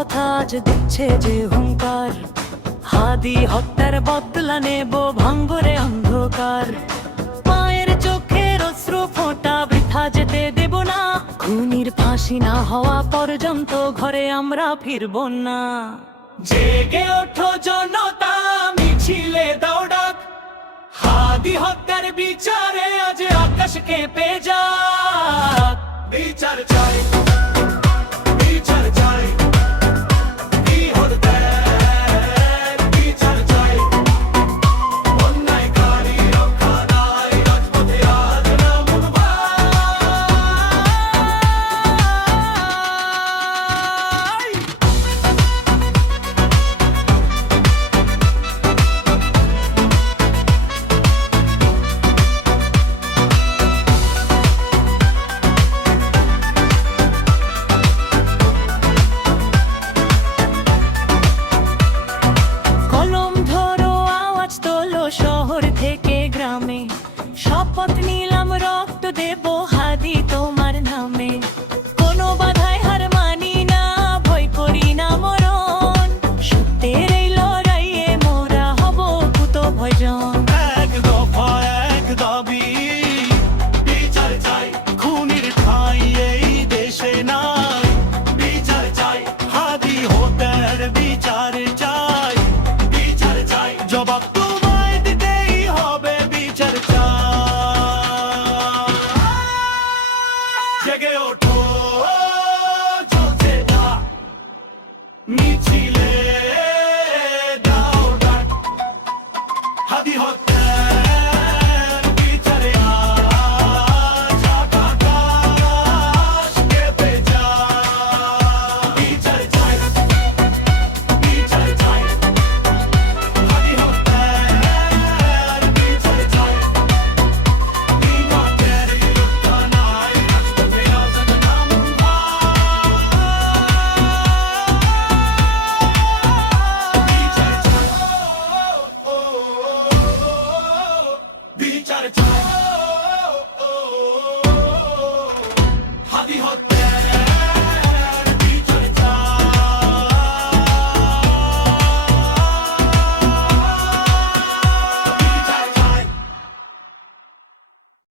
পথ আজ দিচ্ছে যে হুঙ্কার, হাদি হত্যার বদলা নেব ভাঙবরে অন্ধকার। মায়ের চোখের অশ্রু ফোঁটা বৃথা যেতে দেব না, খুনির ফাঁসি না হওয়া পর্যন্ত ঘরে আমরা ফিরব না। জেগে ওঠো জনতা, মিছিলে দাও ডাক, হাদি হত্যার বিচারে আজ আকাশ কেঁপে যাক। বিচার চাই।